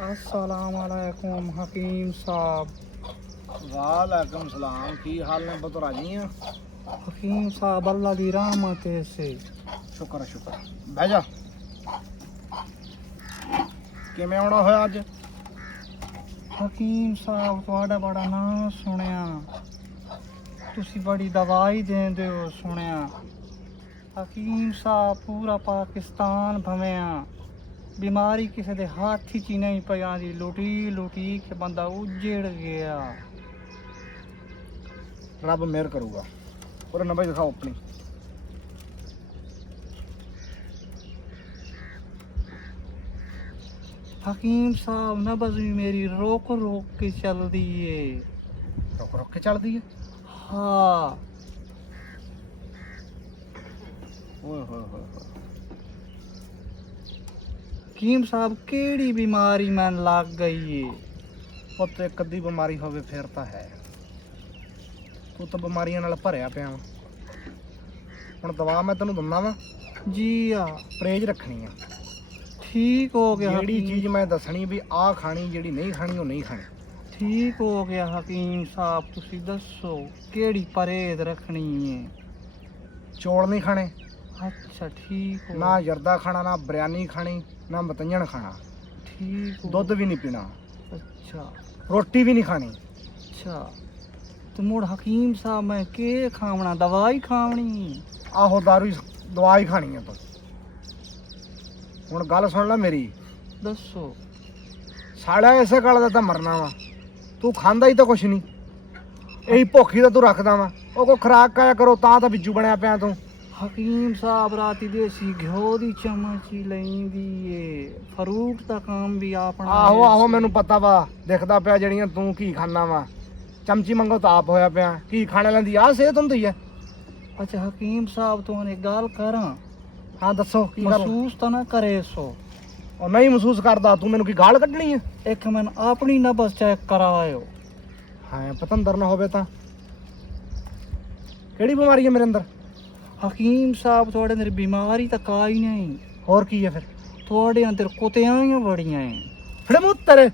अस्सलामुअलैकुम हकीम साहब। वालेकुम सलाम। की हाल ने बतो राजी हैं? हकीम साहब अल्लाह दी रहमत है से। शुक्र है शुक्र। बह जा। किवें आउणा होया अज? हकीम साहब तुहाडा बड़ा नाम सुनिया, तुसी बड़ी दवाई देंदे हो सुनिया। हकीम साहब पूरा पाकिस्तान भवेआ, बीमारी किसी दे हाथ च ही नहीं पई आंदी, लुटी लुटी के बंदा उजड़ गया। रब मेहर करूगा। और नंबर दिखाओ अपनी। हकीम साहब नब्ज़ भी मेरी रोक रोक के चल दी है। रुक रुक के चल दी है। हाँ ओए होए होए होए। हकीम साहब केड़ी बीमारी मैन लग गई है? ਪੁੱਤ ਇੱਕ ਅੱਧੀ ਬਿਮਾਰੀ ਹੋਵੇ ਫਿਰ ਤਾਂ ਹੈ। ਤੂੰ ਤਾਂ ਬਿਮਾਰੀਆਂ ਨਾਲ ਭਰਿਆ ਪਿਆ ਵਾ। ਹੁਣ ਦਵਾ ਮੈਂ ਤੈਨੂੰ ਦਿੰਦਾ ਵਾ, जी हाँ ਪਰਹੇਜ਼ ਰੱਖਣੀ ਆ। ठीक हो गया ਜਿਹੜੀ हकीम, ਚੀਜ਼ ਮੈਂ ਦੱਸਣੀ ਵੀ ਆਹ ਖਾਣੀ, ਜਿਹੜੀ ਨਹੀਂ ਖਾਣੀ ਉਹ ਨਹੀਂ ਖਾਣੀ। ठीक हो गया हकीम साहब, तुसी दसो केड़ी परहेज रखनी है? ਚੌਲ ਨਹੀਂ ਖਾਣੇ, अच्छा ठीक हो, ਨਾ ਜਰਦਾ ਖਾਣਾ, ਨਾ ਬਿਰਿਆਨੀ ਖਾਣੀ, ਨਾ ਮਤੰਜਣ ਖਾਣਾ। ठीक हो। ਦੁੱਧ ਵੀ ਨਹੀਂ ਪੀਣਾ, अच्छा ਰੋਟੀ ਵੀ ਨਹੀਂ ਖਾਣੀ। अच्छा तो मुड़ हकीम साहब मैं के खावना, दवाई खावनी? ਆਹੋ ਦਾਰੂ ਦਵਾ ਹੀ ਖਾਣੀ ਆ ਤੂੰ। ਹੁਣ ਗੱਲ ਸੁਣ ਲੈ ਮੇਰੀ, दसो। ਸਾਲਿਆ ਇਸੇ ਗੱਲ ਦਾ ਤਾਂ ਮਰਨਾ ਵਾ। ਤੂੰ ਖਾਂਦਾ ਹੀ ਤਾਂ ਕੁਛ ਨਹੀਂ, ਇਹੀ ਭੁੱਖੀ ਤਾਂ ਤੂੰ ਰੱਖਦਾ ਵਾ। ਉਹ ਕੋ ਖੁਰਾਕ ਕਾਇਆ ਕਰੋ ਤਾਂ ਬਿੱਜੂ ਬਣਿਆ ਪਿਆ ਤੂੰ। हकीम साहब राती देसी घ्यो दी चमची लईंदी ए, फरूट दा काम भी अपना। ਆਹੋ ਆਹੋ ਮੈਨੂੰ ਪਤਾ ਵਾ, ਦਿਖਦਾ ਪਿਆ ਜਿਹੜੀਆਂ ਤੂੰ ਕੀ ਖਾਣਾ ਵਾ। ਚਮਚੀ ਮੰਗੋ ਤਾਂ ਆਪ ਹੋਇਆ ਪਿਆ। ਕੀ ਖਾਣੇ ਲੈਂਦੀ ਆ ਸਿਹਤ ਹੁੰਦੀ ਹੈ। अच्छा हकीम साहब तो ने गल करा, ਹਾਂ ਦੱਸੋ ਕੀ ਗੱਲ। महसूस तो ना करे सो। ਉਹ ਨਹੀਂ ਮਹਿਸੂਸ ਕਰਦਾ, ਤੂੰ ਮੈਨੂੰ ਕੀ ਗਾਲ ਕੱਢਣੀ ਹੈ? एक मैंने अपनी नब्ज़ चेक करायो। ਹਾਂ ਪਤੰਦਰ ਨਾ ਹੋਵੇ ਤਾਂ। ਕਿਹੜੀ ਬਿਮਾਰੀ ਹੈ ਮੇਰੇ ਅੰਦਰ? हकीम साहब थोड़े अंदर बीमारी तो काई नहीं, ਹੋਰ ਕੀ ਹੈ ਫਿਰ? थोड़े अंदर कुतियां बड़ियां हैं। ਫੜੇ ਮੂੰਹ ਤੇਰੇ।